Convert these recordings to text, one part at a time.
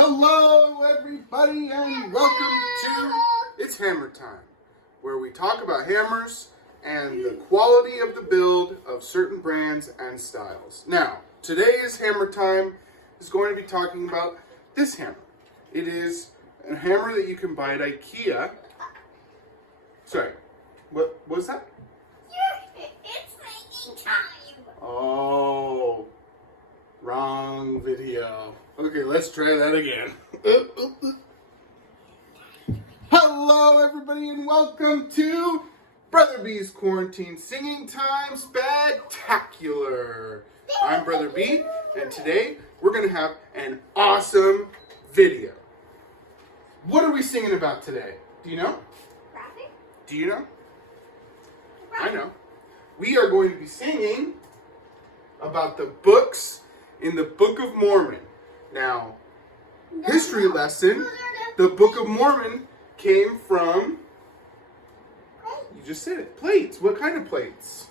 Hello everybody and welcome to It's Hammer Time, where we talk about hammers and the quality of the build of certain brands and styles. Now, today's Hammer Time is going to be talking about this hammer. It is a hammer that you can buy at IKEA. Sorry, what was that? It's making time. Oh, wrong video. Okay, let's try that again. Hello, everybody, and welcome to Brother B's Quarantine Singing Time Spectacular. I'm Brother B, and today we're going to have an awesome video. What are we singing about today? Do you know? Rapping? Do you know? I know. We are going to be singing about the books in the Book of Mormon. Now, history lesson, the Book of Mormon came from, you just said it, plates. What kind of plates?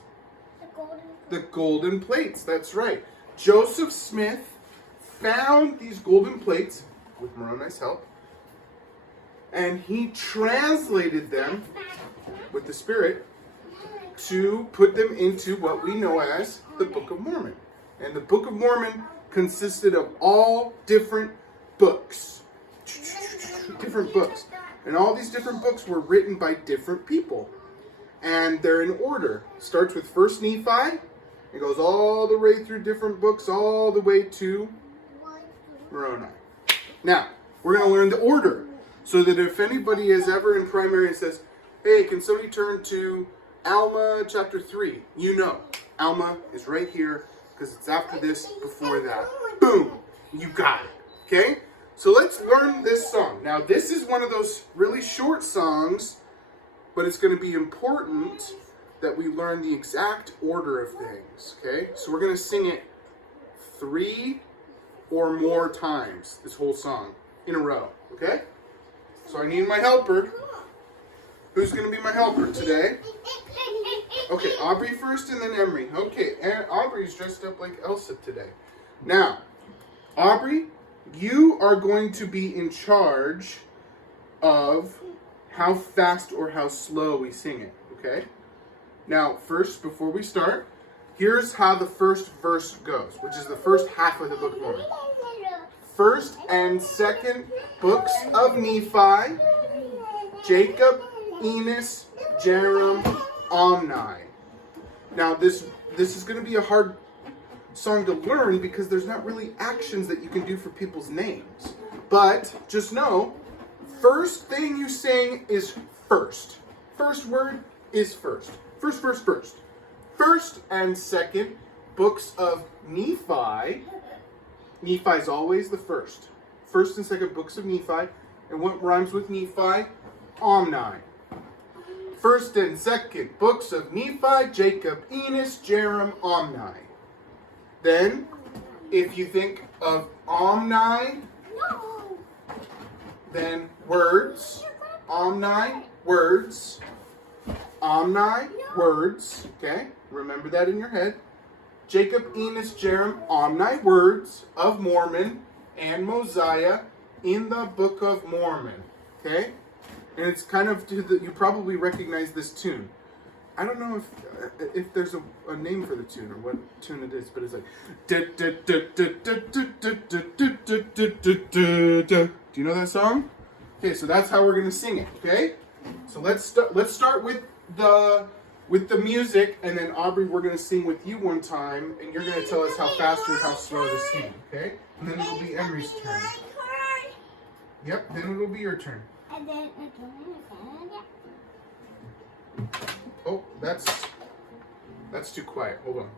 The golden plates, that's right. Joseph Smith found these golden plates, with Moroni's help, and he translated them with the Spirit to put them into what we know as the Book of Mormon. And the Book of Mormon consisted of all different books. Different books. And all these different books were written by different people. And they're in order. Starts with 1st Nephi. It goes all the way through different books, all the way to Moroni. Now, we're going to learn the order. So that if anybody is ever in primary and says, hey, can somebody turn to Alma chapter 3? You know, Alma is right here because it's after this, before that. Boom! You got it. Okay? So let's learn this song. Now, this is one of those really short songs, but it's going to be important that we learn the exact order of things. Okay? So we're going to sing it 3 or more times, this whole song, in a row. Okay? So I need my helper. Who's going to be my helper today? Okay, Aubrey first and then Emery. Okay, Aubrey's dressed up like Elsa today. Now, Aubrey, you are going to be in charge of how fast or how slow we sing it, okay? Now, first, before we start, here's how the first verse goes, which is the first half of the Book of Mormon. 1st and 2nd books of Nephi, Jacob, Enos, Jerem, Omni. Now this is going to be a hard song to learn because there's not really actions that you can do for people's names. But just know, first thing you sing is first. First word is first. First. 1st and 2nd books of Nephi. Nephi's always the first. 1st and 2nd books of Nephi. And what rhymes with Nephi? Omni. 1st and 2nd books of Nephi, Jacob, Enos, Jerem, Omni. Then, if you think of Omni, then words, Omni, words, Omni, words, okay? Remember that in your head. Jacob, Enos, Jerem, Omni, words of Mormon and Mosiah in the Book of Mormon, okay? And it's kind of, you probably recognize this tune. I don't know if there's a name for the tune or what tune it is, but it's like. Do you know that song? Okay, so that's how we're gonna sing it. Okay, so let's start with the music, and then Aubrey, we're gonna sing with you one time, and you're gonna tell us how fast or how slow to sing. Okay, and then it'll be Emery's turn. Yep, then it'll be your turn. And then Oh, that's too quiet. Hold on.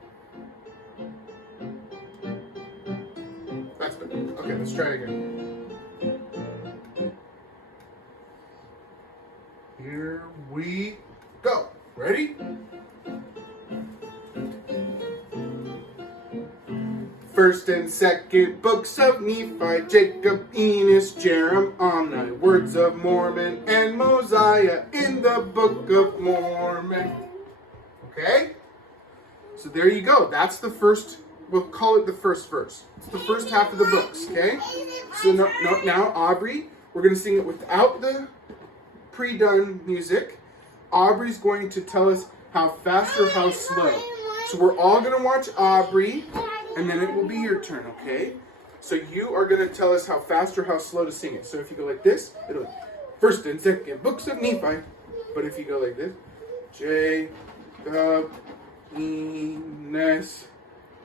That's better. Okay, let's try it again. Here we go. Ready? 1st and 2nd books of Nephi, Jacob, Enos, Jerem, Omni, words of Mormon, and Mosiah in the Book of Mormon. Okay? So there you go. That's the first we'll call it the first verse. It's the first half of the books, okay? So now, Aubrey, we're going to sing it without the pre-done music. Aubrey's going to tell us how fast or how slow. So we're all going to watch Aubrey, and then it will be your turn, okay? So you are going to tell us how fast or how slow to sing it. So if you go like this, it'll first and second books of Nephi. But if you go like this, Jacob, Enos,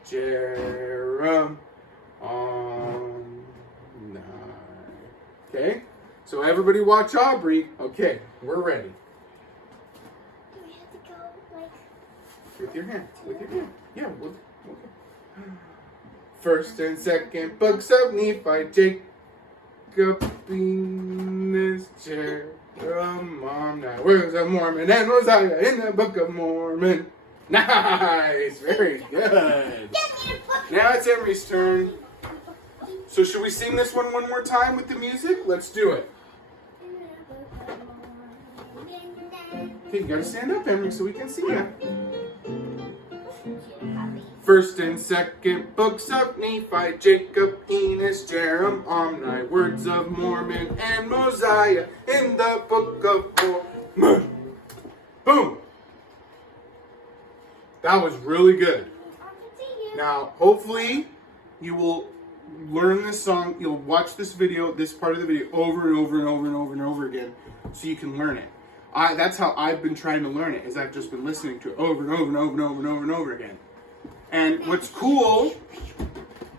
Jerem, okay? So everybody watch Aubrey. Okay, we're ready. Do we have to go like... With your hand. With your hand. Yeah, okay. First and second books of Nephi, Jacob, Enos, Jeremiah, words of Mormon, and Mosiah in the Book of Mormon. Nice, very good. Now it's Emery's turn. So should we sing this one more time with the music? Let's do it. Okay, you gotta stand up, Emery, so we can see you. First and second books of Nephi, Jacob, Enos, Jerem, Omni, words of Mormon, and Mosiah in the Book of Mormon. Boom! That was really good. Now, hopefully, you will learn this song. You'll watch this video, this part of the video, over and over and over and over and over again, so you can learn it. That's how I've been trying to learn it, is I've just been listening to it over and over and over and over and over and over again. And what's cool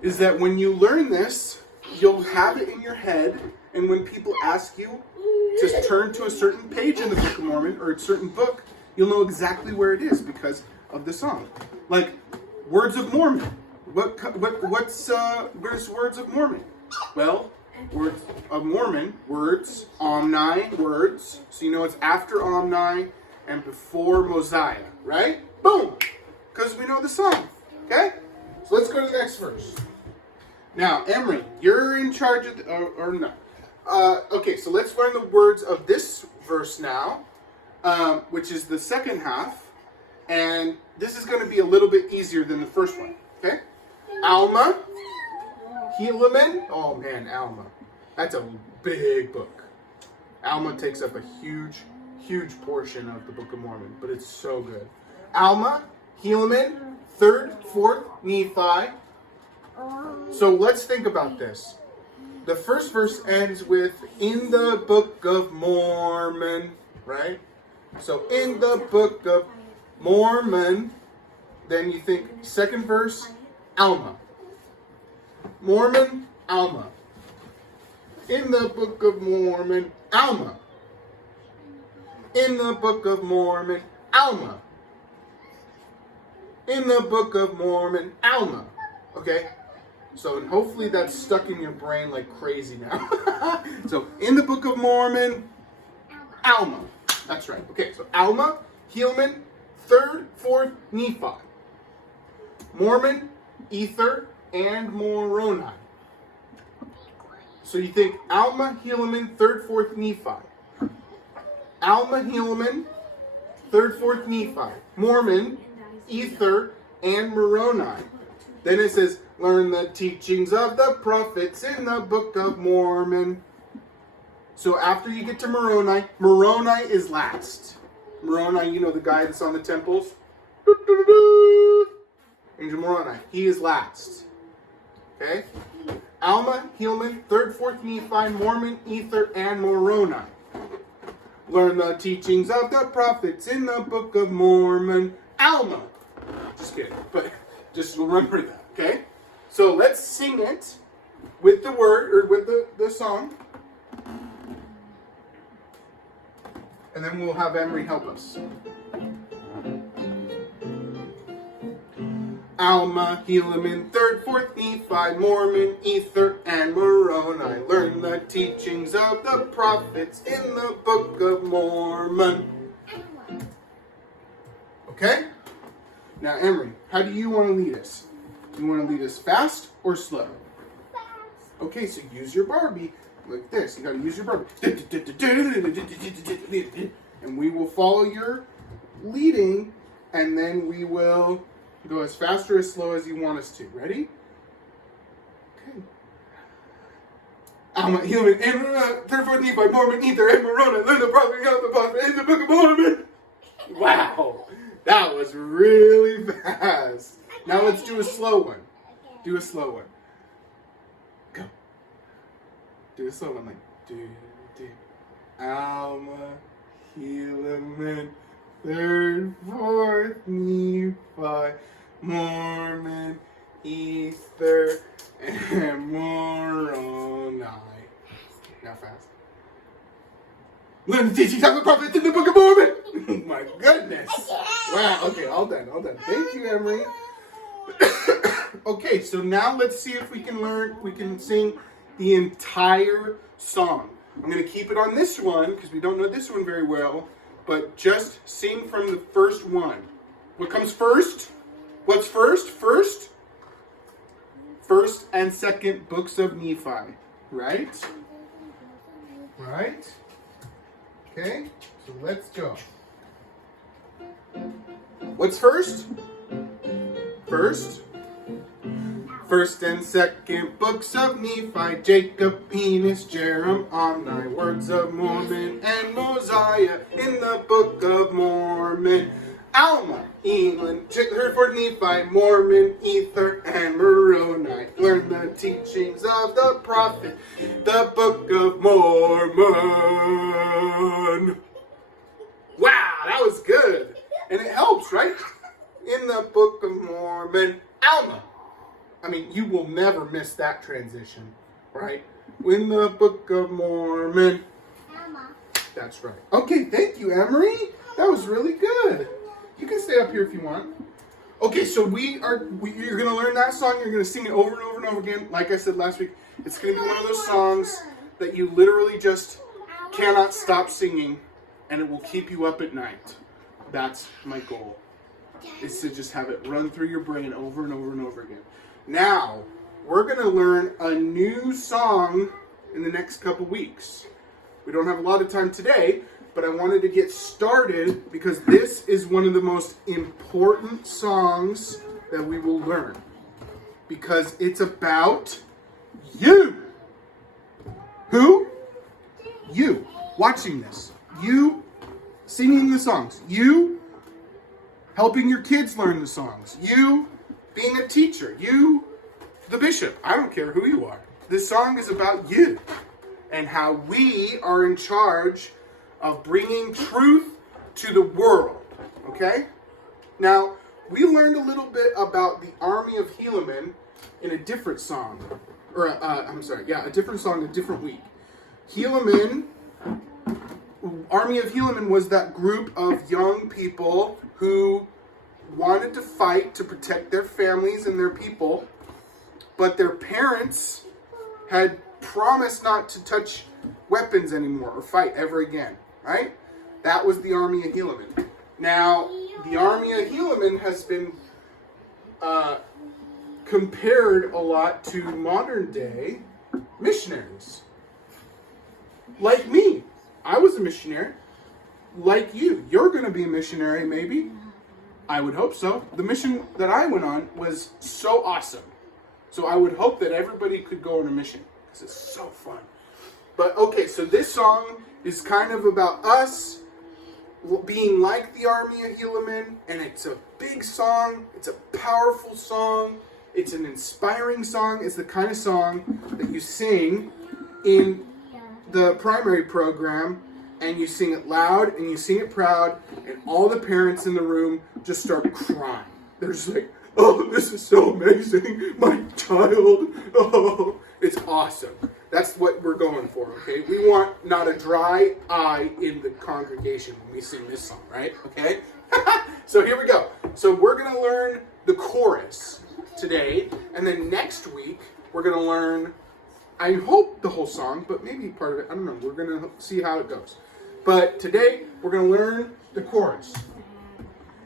is that when you learn this, you'll have it in your head, and when people ask you to turn to a certain page in the Book of Mormon or a certain book, you'll know exactly where it is because of the song. Like, Words of Mormon. What's Words of Mormon? Well, Words of Mormon, words, Omni, words. So you know it's after Omni and before Mosiah, right? Boom! Because we know the song. Okay? So let's go to the next verse. Now, Emery, you're in charge of or no. Okay, so let's learn the words of this verse now, which is the second half. And this is going to be a little bit easier than the first one. Okay? Alma, Helaman. Oh man, Alma. That's a big book. Alma takes up a huge portion of the Book of Mormon, but it's so good. Alma, Helaman, 3rd, 4th, Nephi. So let's think about this. The first verse ends with, in the Book of Mormon, right? So in the Book of Mormon, then you think second verse, Alma. Mormon, Alma. In the Book of Mormon, Alma. In the Book of Mormon, Alma. In the Book of Mormon, Alma. Okay? So hopefully that's stuck in your brain like crazy now. So in the Book of Mormon, Alma. That's right. Okay, so Alma, Helaman, 3rd, 4th, Nephi. Mormon, Ether, and Moroni. So you think Alma, Helaman, 3rd, 4th, Nephi. Alma, Helaman, 3rd, 4th, Nephi. Mormon, Ether, and Moroni. Then it says, learn the teachings of the prophets in the Book of Mormon. So after you get to Moroni, Moroni is last. Moroni, you know the guy that's on the temples? Angel Moroni. He is last. Okay? Alma, Helaman, 3rd, 4th, Nephi, Mormon, Ether, and Moroni. Learn the teachings of the prophets in the Book of Mormon. Alma. Just kidding. But just remember that, okay? So let's sing it with the word, or with the song. And then we'll have Emery help us. Alma, Helaman, 3rd, 4th, Nephi, Mormon, Ether, and Moroni. Learn the teachings of the prophets in the Book of Mormon. Okay? Now, Emery, how do you want to lead us? Do you want to lead us fast or slow? Fast. Okay, so use your Barbie like this. You got to use your Barbie. And we will follow your leading, and then we will Go as fast or as slow as you want us to. Ready? Okay. Alma, Helaman, and third foot Nephi, Mormon, Ether, and Moroni learn the prophet of the prophet in the book of Mormon. Wow, that was really fast. Now let's do a slow one. Do a slow one. Go. Do a slow one like do. Alma, Helaman, third, fourth, Nephi, Mormon, Ether, and Moroni. Now fast. Learn the teachings of the prophets in the book of Mormon. Oh my goodness. Wow. Okay, all done. Thank you, Emery. Okay, so now let's see if we can sing the entire song. I'm going to keep it on this one because we don't know this one very well, but just sing from the first one. What comes first? What's first? First and second books of Nephi, right? Right? Okay, so let's go. What's first? First and second books of Nephi, Jacob, Enos, Jeremiah, words of Mormon, and Mosiah in the book of Mormon. Alma, Elon, third for Nephi, Mormon, Ether, and Moroni. Learn the teachings of the prophet, the book of Mormon. Wow, that was good. And it helps, right? In the book of Mormon. Alma. I mean, you will never miss that transition, right? In the book of Mormon. Alma. That's right. Okay, thank you, Emery. That was really good. You can stay up here if you want. Okay, so you're going to learn that song. You're going to sing it over and over and over again. Like I said last week, it's going to be one of those songs that you literally just cannot stop singing, and it will keep you up at night. That's my goal, is to just have it run through your brain over and over and over again. Now, we're going to learn a new song in the next couple weeks. We don't have a lot of time today, but I wanted to get started because this is one of the most important songs that we will learn. Because it's about you. Who? You. Watching this. You singing the songs. You helping your kids learn the songs. You being a teacher. You, the bishop. I don't care who you are. This song is about you and how we are in charge of bringing truth to the world. Okay? Now, we learned a little bit about the army of Helaman in a different song. A different song, a different week. Army of Helaman was that group of young people who wanted to fight to protect their families and their people, but their parents had promised not to touch weapons anymore or fight ever again, right? That was the army of Helaman. Now, the army of Helaman has been compared a lot to modern day missionaries. Like me. I was a missionary. Like you. You're going to be a missionary, maybe. I would hope so. The mission that I went on was so awesome. So I would hope that everybody could go on a mission, because it's so fun. But okay, so this song is kind of about us being like the army of Helaman, and it's a big song. It's a powerful song. It's an inspiring song. It's the kind of song that you sing in the primary program, and you sing it loud and you sing it proud, and all the parents in the room just start crying. They're just like, oh, this is so amazing, my child. Oh, it's awesome. That's what we're going for, okay? We want not a dry eye in the congregation when we sing this song, right? Okay? So here we go. So we're going to learn the chorus today, and then next week we're going to learn, I hope, the whole song, but maybe part of it. I don't know. We're going to see how it goes. But today we're going to learn the chorus.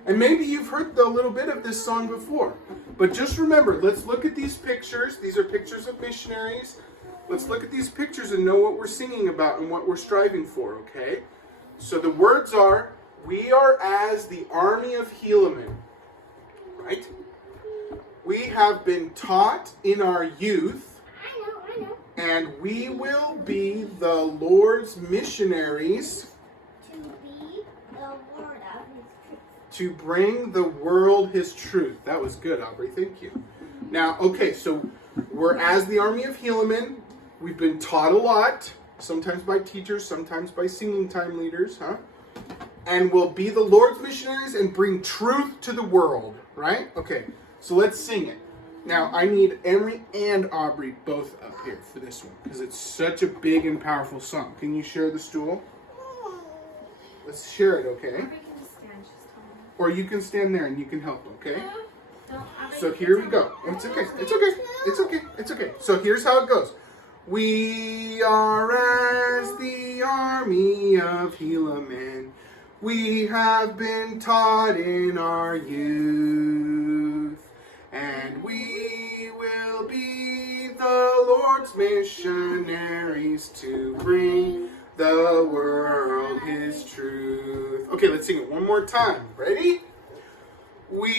And maybe you've heard a little bit of this song before. But just remember, let's look at these pictures. These are pictures of missionaries. Let's look at these pictures and know what we're singing about and what we're striving for, okay? So the words are, we are as the army of Helaman. Right? We have been taught in our youth, I know. and we will be the Lord's missionaries To be the word of his truth. to bring the world his truth. That was good, Aubrey. Thank you. Now, okay, so we're as the Army of Helaman. We've been taught a lot, sometimes by teachers, sometimes by singing time leaders, huh? And we'll be the Lord's missionaries and bring truth to the world, right? Okay, so let's sing it. Now, I need Emery and Aubrey both up here for this one because it's such a big and powerful song. Can you share the stool? Let's share it, okay? Aubrey can just stand, she's tall. Or you can stand there and you can help, okay? No, Aubrey, So here we go. It's okay. It's okay. It's okay. It's okay. So here's how it goes. We are as the army of Helaman. We have been taught in our youth. And we will be the Lord's missionaries to bring the world his truth. Okay, let's sing it one more time. Ready? We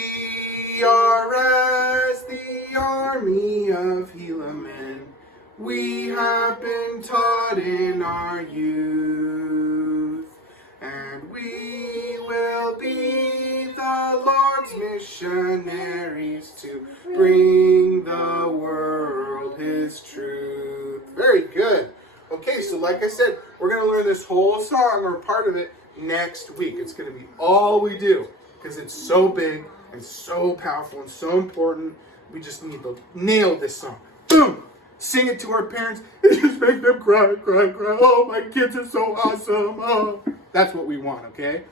are as the army of Helaman. We have been taught in our youth. And we will be the Lord's missionaries to bring the world his truth. Very good. Okay, so like I said, we're going to learn this whole song or part of it next week. It's going to be all we do because it's so big and so powerful and so important. We just need to nail this song. Boom! Sing it to our parents and just make them cry, cry, cry. Oh, my kids are so awesome. Oh, that's what we want, okay?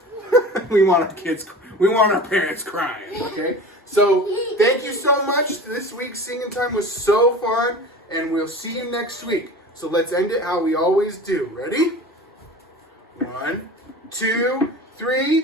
We want our parents crying, okay? So thank you so much. This week's singing time was so fun, and we'll see you next week. So let's end it how we always do. Ready? 1, 2, 3.